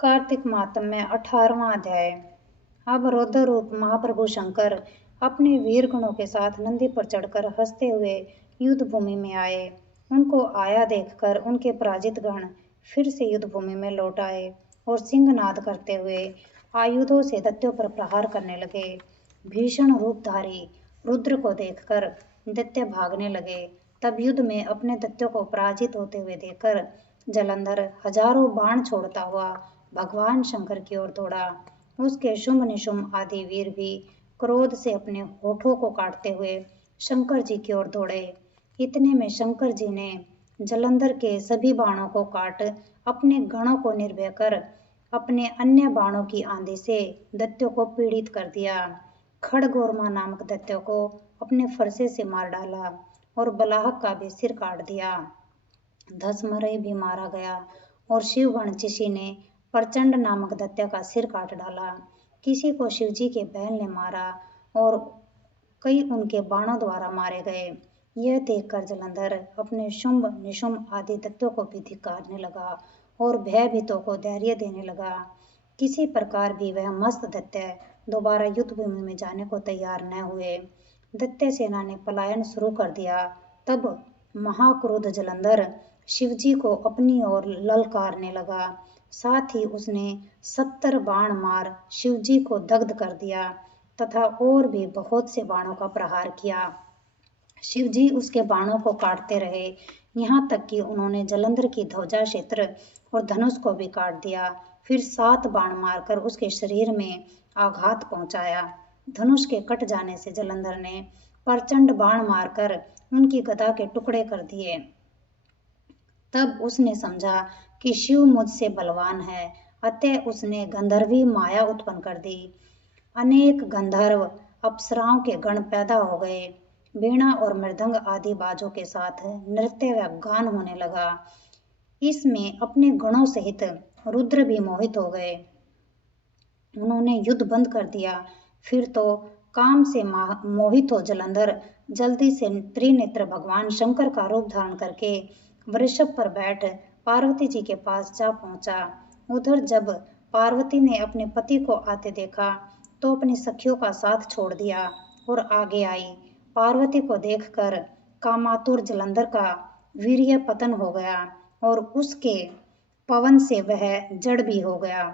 कार्तिक मातम्य 18वां अध्याय। अब रौद्र रूप महाप्रभु शंकर अपने वीर गणों के साथ नंदी पर चढ़कर हंसते हुए युद्ध भूमि में आए। उनको आया देखकर उनके पराजित गण फिर से युद्ध भूमि में लौट आए और सिंहनाद करते हुए आयुधों से दैत्यों पर प्रहार करने लगे। भीषण रूपधारी रुद्र को देखकर दैत्य भागने लगे। तब युद्ध में अपने दैत्यों को पराजित होते हुए देखकर जलंधर हजारों बाण छोड़ता हुआ भगवान शंकर की ओर दौड़ा। उसके शुंभ निशुंभ आदि वीर भी क्रोध से अपने होठों को काटते हुए शंकर जी की ओर दौड़े। इतने में शंकर जी ने जलंधर के सभी बाणों को काट अपने गणों को निर्भय कर अपने अन्य बाणों की आंधी से दैत्यों को पीड़ित कर दिया। खड़गोरमा नामक दैत्यों को अपने फरसे से मार डाला और बलाहक का भी सिर काट दिया। धसमरई भी मारा गया और शिवगण चिशी ने प्रचंड नामक दैत्य का सिर काट डाला। किसी को शिवजी के बैल ने मारा और कई उनके बाणों द्वारा मारे गए। यह देखकर जलंधर अपने शुंभ निशुंभ आदि दैत्यों को भी धिक्कारने लगा और भयभीतों को धैर्य देने लगा। किसी प्रकार भी वह मस्त दैत्य दोबारा युद्ध भूमि में जाने को तैयार न हुए। दैत्य सेना ने पलायन शुरू कर दिया। तब महाक्रोध जलंधर शिवजी को अपनी ओर ललकारने लगा। साथ ही उसने 70 बाण मार शिवजी को दग्ध कर दिया तथा और भी बहुत से बाणों का प्रहार किया। शिवजी उसके बाणों को काटते रहे, यहाँ तक कि उन्होंने जलंधर की ध्वजा क्षेत्र और धनुष को भी काट दिया। फिर 7 बाण मारकर उसके शरीर में आघात पहुंचाया। धनुष के कट जाने से जलंधर ने प्रचंड बाण मारकर उनकी गदा के टुकड़े कर दिए। तब उसने समझा कि शिव मुझसे बलवान है, अतः उसने गंधर्वी माया उत्पन्न कर दी। अनेक गंधर्व अप्सराओं के गण पैदा हो गए। वीणा और मृदंग आदि बाजों के साथ नृत्य व गान होने लगा। इसमें अपने गणों सहित रुद्र भी मोहित हो गए। उन्होंने युद्ध बंद कर दिया। फिर तो काम से मोहित हो जलंधर जल्दी से त्रिनेत्र भगवान शंकर का रूप धारण करके वृषभ पर बैठ पार्वती जी के पास जा पहुंचा। उधर जब पार्वती ने अपने पति को आते देखा तो अपनी सखियों का साथ छोड़ दिया और आगे आई। पार्वती को देखकर कामातुर जलंधर का वीर्य पतन हो गया और उसके पवन से वह जड़ भी हो गया।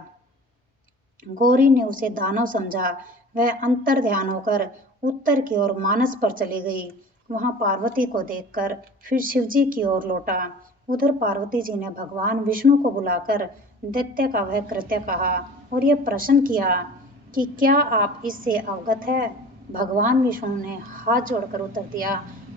गौरी ने उसे दानव समझा। वह अंतर ध्यान होकर उत्तर की ओर मानस पर चली गई। वहां पार्वती को देखकर फिर शिवजी की ओर लौटा। उधर पार्वती जी ने भगवान विष्णु को बुलाकर दैत्य का वह कृत्य कहा और यह प्रश्न किया कि क्या आप इससे अवगत है। भगवान विष्णु ने हाथ जोड़कर उत्तर दिया,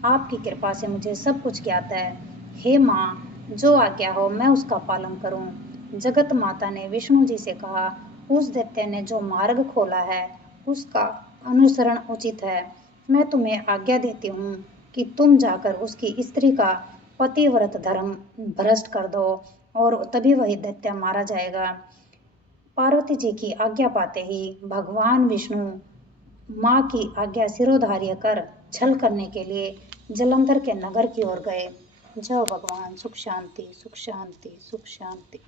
आपकी कृपा से मुझे सब कुछ ज्ञात है। हे माँ, जो आज्ञा हो मैं उसका पालन करूं। जगत माता ने विष्णु जी से कहा, उस दैत्य ने जो मार्ग खोला है उसका अनुसरण उचित है। मैं तुम्हें आज्ञा देती हूँ कि तुम जाकर उसकी स्त्री का पतिव्रत धर्म भ्रष्ट कर दो और तभी वही दैत्य मारा जाएगा। पार्वती जी की आज्ञा पाते ही भगवान विष्णु माँ की आज्ञा सिरोधार्य कर छल करने के लिए जलंधर के नगर की ओर गए। जय भगवान। सुख शांति, सुख शांति, सुख शांति।